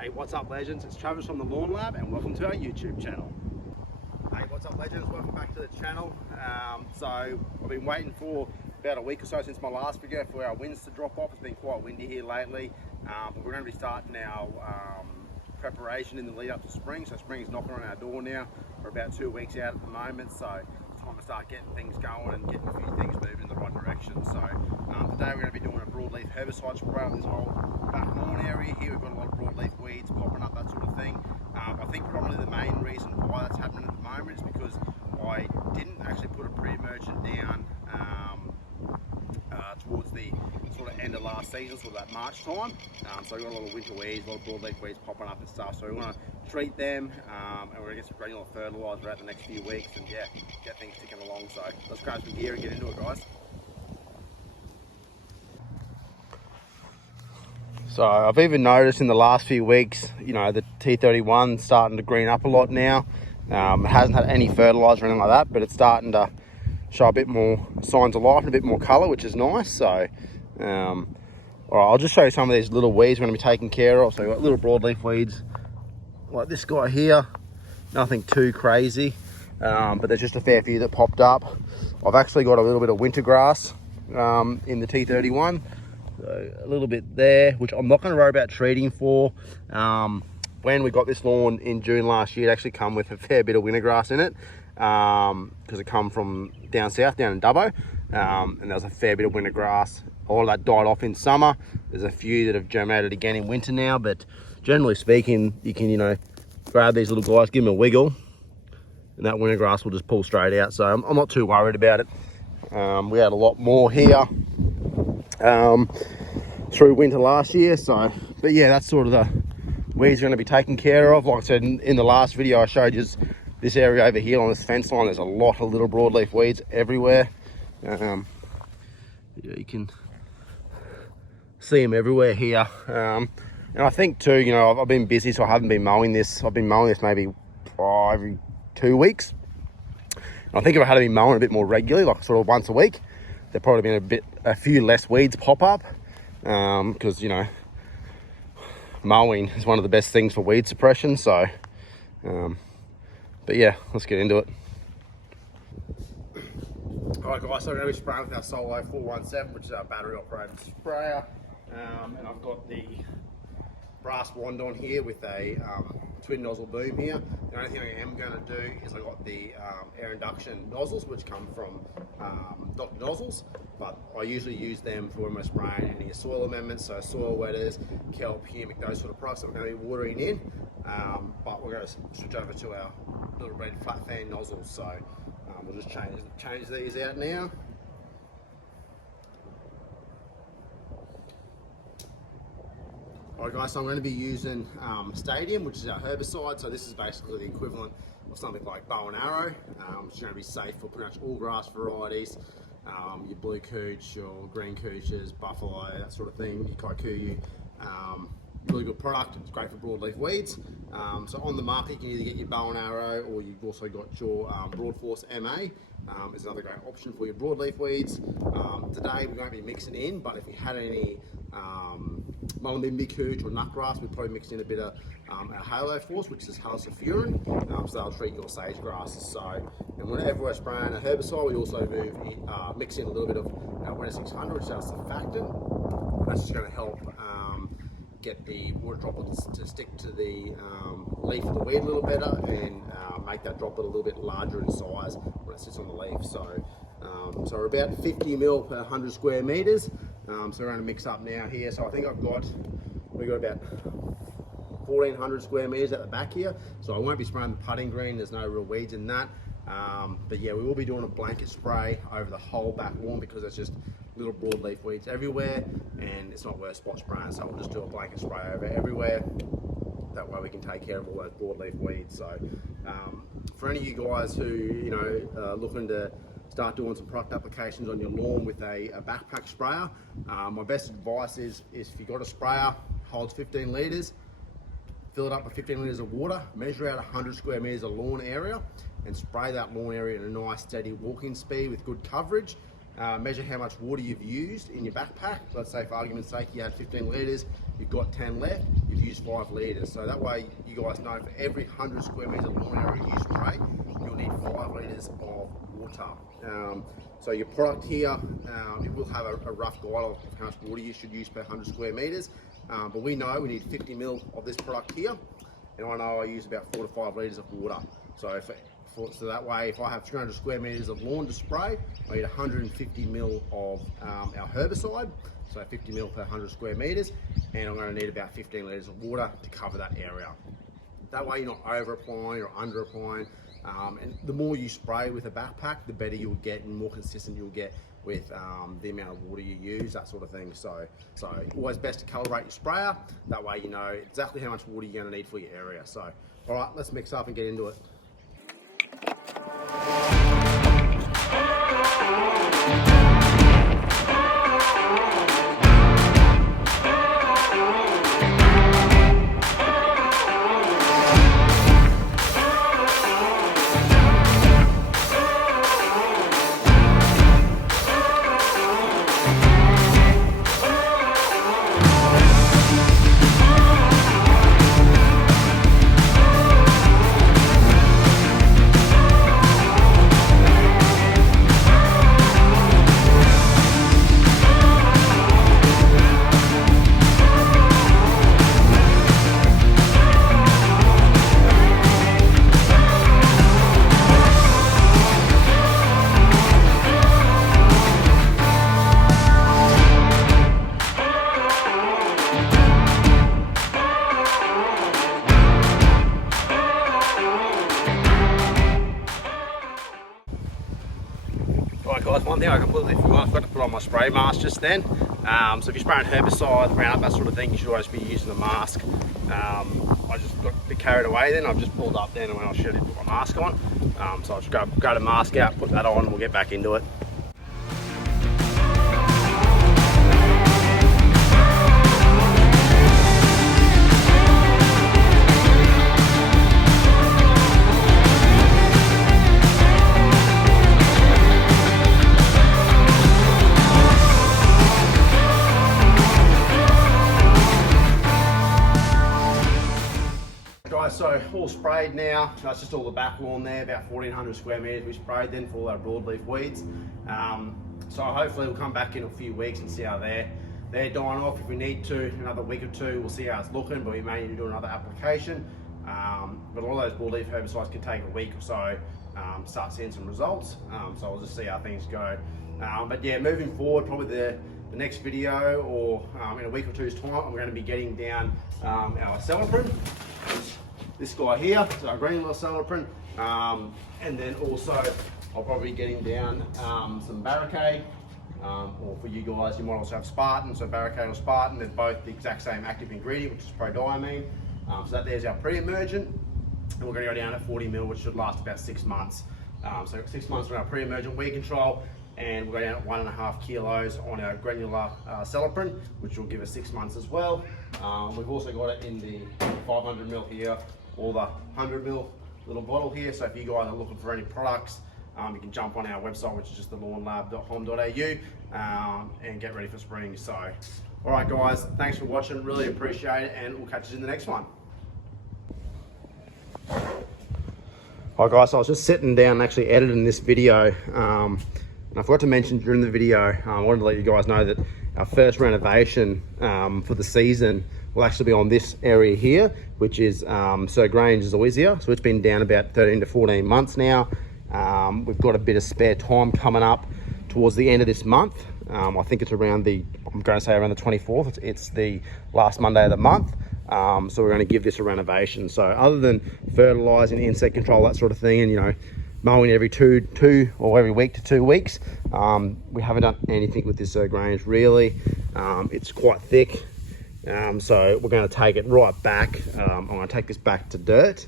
Hey, what's up legends? It's Travis from the Lawn Lab and welcome to our YouTube channel. Hey, what's up legends? Welcome back to the channel. So I've been waiting for about a week or so since my last video for our winds to drop off. It's been quite windy here lately, but we're going to be starting our preparation in the lead up to spring. So spring's knocking on our door now. We're about 2 weeks out at the moment, so it's time to start getting things going and getting a few things moving in the right direction. So today we're going to be doing a broadleaf herbicide spray on this whole back lawn area here. We've got a lot of broadleaf weeds popping up, that sort of thing. I think probably the main reason why that's happening at the moment is because I didn't actually put a pre-emergent down towards the sort of end of last season, sort of that March time. So we've got a lot of winter weeds, a lot of broadleaf weeds popping up and stuff. So we want to treat them and we're going to get some granular fertiliser out the next few weeks and yeah, get things ticking along. So let's grab some gear and get into it, guys. So I've even noticed in the last few weeks, you know, the T31 starting to green up a lot now. It hasn't had any fertiliser or anything like that, but it's starting to show a bit more signs of life and a bit more colour, which is nice. So, all right, I'll just show you some of these little weeds we're going to be taking care of. So we've got little broadleaf weeds like this guy here, nothing too crazy, but there's just a fair few that popped up. I've actually got a little bit of winter grass in the T31. So a little bit there, which I'm not going to worry about treating for. When we got this lawn in June last year, it actually come with a fair bit of winter grass in it because it come from down south, down in Dubbo, and there was a fair bit of winter grass. All of that died off in summer. There's a few that have germinated again in winter now, but generally speaking, you can, you know, grab these little guys, give them a wiggle, and that winter grass will just pull straight out. So I'm not too worried about it. We had a lot more here through winter last year, so but yeah, that's sort of the weeds are going to be taken care of. Like I said in the last video, I showed you this area over here on this fence line. There's a lot of little broadleaf weeds everywhere. Yeah, you can see them everywhere here. And I think too, you know, I've been busy, so I haven't been mowing this. I've been mowing this maybe every 2 weeks. And I think if I had been mowing a bit more regularly, like sort of once a week, there'd probably been a few less weeds pop up, because you know, mowing is one of the best things for weed suppression. So but yeah, let's get into it. All right guys, so we're going to be spraying with our Solo 417, which is our battery operated sprayer, and I've got the brass wand on here with a twin nozzle boom here. The only thing I am going to do is I got the air induction nozzles, which come from Dr. Nozzles, but I usually use them for when we're spraying any soil amendments, so soil wetters, kelp, humic, those sort of products that we're going to be watering in. But we're going to switch over to our little red flat fan nozzles, so we'll just change these out now. Alright guys, so I'm going to be using Stadium, which is our herbicide. So this is basically the equivalent of something like bow and arrow, which is going to be safe for pretty much all grass varieties. Your blue cooch, your green cooches, buffalo, that sort of thing, your kikuyu. Really good product. It's great for broadleaf weeds. So on the market, you can either get your bow and arrow, or you've also got your Broadforce MA. Is another great option for your broadleaf weeds. Today we won't be mixing in, but if you had any Mullumbimby cooch or nutgrass, we'd probably mix in a bit of our Halo Force, which is halosylfuran, so that'll treat your sage grasses. So, and whenever we're spraying a herbicide, we also mix in a little bit of our Winter 600, which is our surfactant. That's just going to help get the water droplets to stick to the leaf of the weed a little better and make that droplet a little bit larger in size when it sits on the leaf. So, so we're about 50 mil per 100 square meters. So we're going to mix up now here. So I think we've got about 1,400 square meters at the back here. So I won't be spraying the putting green. There's no real weeds in that. But yeah, we will be doing a blanket spray over the whole back lawn because there's just little broadleaf weeds everywhere and it's not worth spot spraying. So we'll just do a blanket spray over everywhere. That way we can take care of all those broadleaf weeds. So for any of you guys who, you know, are looking to start doing some product applications on your lawn with a backpack sprayer, my best advice is if you've got a sprayer, holds 15 litres, fill it up with 15 litres of water, measure out 100 square metres of lawn area and spray that lawn area at a nice steady walking speed with good coverage. measure how much water you've used in your backpack. Let's say for argument's sake you had 15 litres, you've got 10 left, you've used 5 litres. So that way you guys know for every 100 square metres of lawn area you spray, you'll need 5 litres of water. So your product here, it will have a rough guide of how much water you should use per 100 square metres. But we know we need 50 ml of this product here, and I know I use about 4 to 5 litres of water. So that way, if I have 300 square metres of lawn to spray, I need 150 ml of our herbicide, so 50 ml per 100 square metres, and I'm going to need about 15 litres of water to cover that area. That way you're not over applying or under applying, and the more you spray with a backpack, the better you'll get and more consistent you'll get with the amount of water you use, that sort of thing. So always best to calibrate your sprayer, that way you know exactly how much water you're going to need for your area. So all right, let's mix up and get into it. Right guys, one thing I completely forgot, I forgot to put on my spray mask just then. So if you're spraying herbicide, Roundup, that sort of thing, you should always be using a mask. I just got a bit carried away then, I've just pulled up then and when I should have put my mask on. So I'll just go the mask out, put that on, and we'll get back into it. So all sprayed now, that's just all the back lawn there, about 1,400 square metres we sprayed then for all our broadleaf weeds. So hopefully we'll come back in a few weeks and see how they're dying off. If we need to, another week or two, we'll see how it's looking, but we may need to do another application. But all those broadleaf herbicides can take a week or so, start seeing some results. So we'll just see how things go. But yeah, moving forward, probably the next video or in a week or two's time, we're going to be getting down our acelepryn. This guy here, so our granular acelepryn, and then also I'll probably be getting down some barricade, or for you guys, you might also have Spartan, so barricade or Spartan, they're both the exact same active ingredient, which is prodiamine. So that there's our pre-emergent, and we're going to go down at 40 ml, which should last about 6 months. So 6 months on our pre-emergent weed control, and we'll go down at 1.5 kilos on our granular acelepryn, which will give us 6 months as well. We've also got it in the 500 ml here, or the 100 ml little bottle here. So if you guys are looking for any products, you can jump on our website, which is just thelawnlab.com.au, and get ready for spring. So, all right guys, thanks for watching, really appreciate it, and we'll catch you in the next one. Hi guys, so I was just sitting down and actually editing this video, and I forgot to mention during the video, I wanted to let you guys know that our first renovation for the season will actually be on this area here, which is Sir Grange Zoysia. So it's been down about 13 to 14 months now. We've got a bit of spare time coming up towards the end of this month. I think it's around I'm going to say around the 24th. It's the last Monday of the month. So we're going to give this a renovation. So other than fertilizing, insect control, that sort of thing, and mowing every two or every week to 2 weeks, we haven't done anything with this Sir Grange really. It's quite thick. So we're going to take it right back. I'm going to take this back to dirt,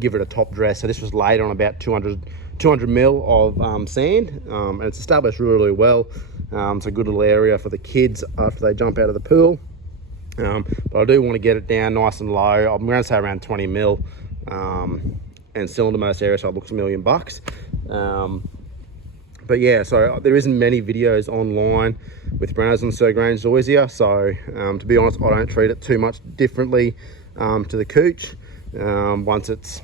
give it a top dress. So this was laid on about 200 mil of sand, and it's established really, really well. It's a good little area for the kids after they jump out of the pool. But I do want to get it down nice and low. I'm going to say around 20 mil, and still in the most area, so it looks $1 million. But yeah, so there isn't many videos online with Renos and Sir Grange zoysia. So to be honest, I don't treat it too much differently to the cooch. Once it's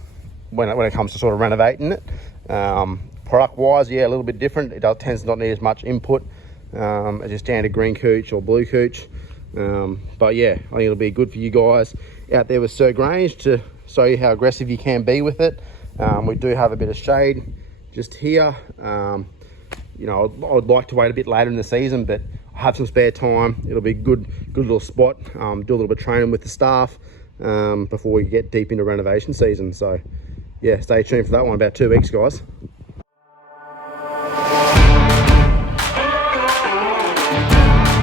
when it comes to sort of renovating it. Product wise, yeah, a little bit different. It tends to not need as much input as your standard green cooch or blue cooch. But yeah, I think it'll be good for you guys out there with Sir Grange to show you how aggressive you can be with it. We do have a bit of shade just here. You know, I'd like to wait a bit later in the season, but I have some spare time. It'll be a good little spot. Do a little bit of training with the staff before we get deep into renovation season. So yeah, stay tuned for that one, about 2 weeks, guys.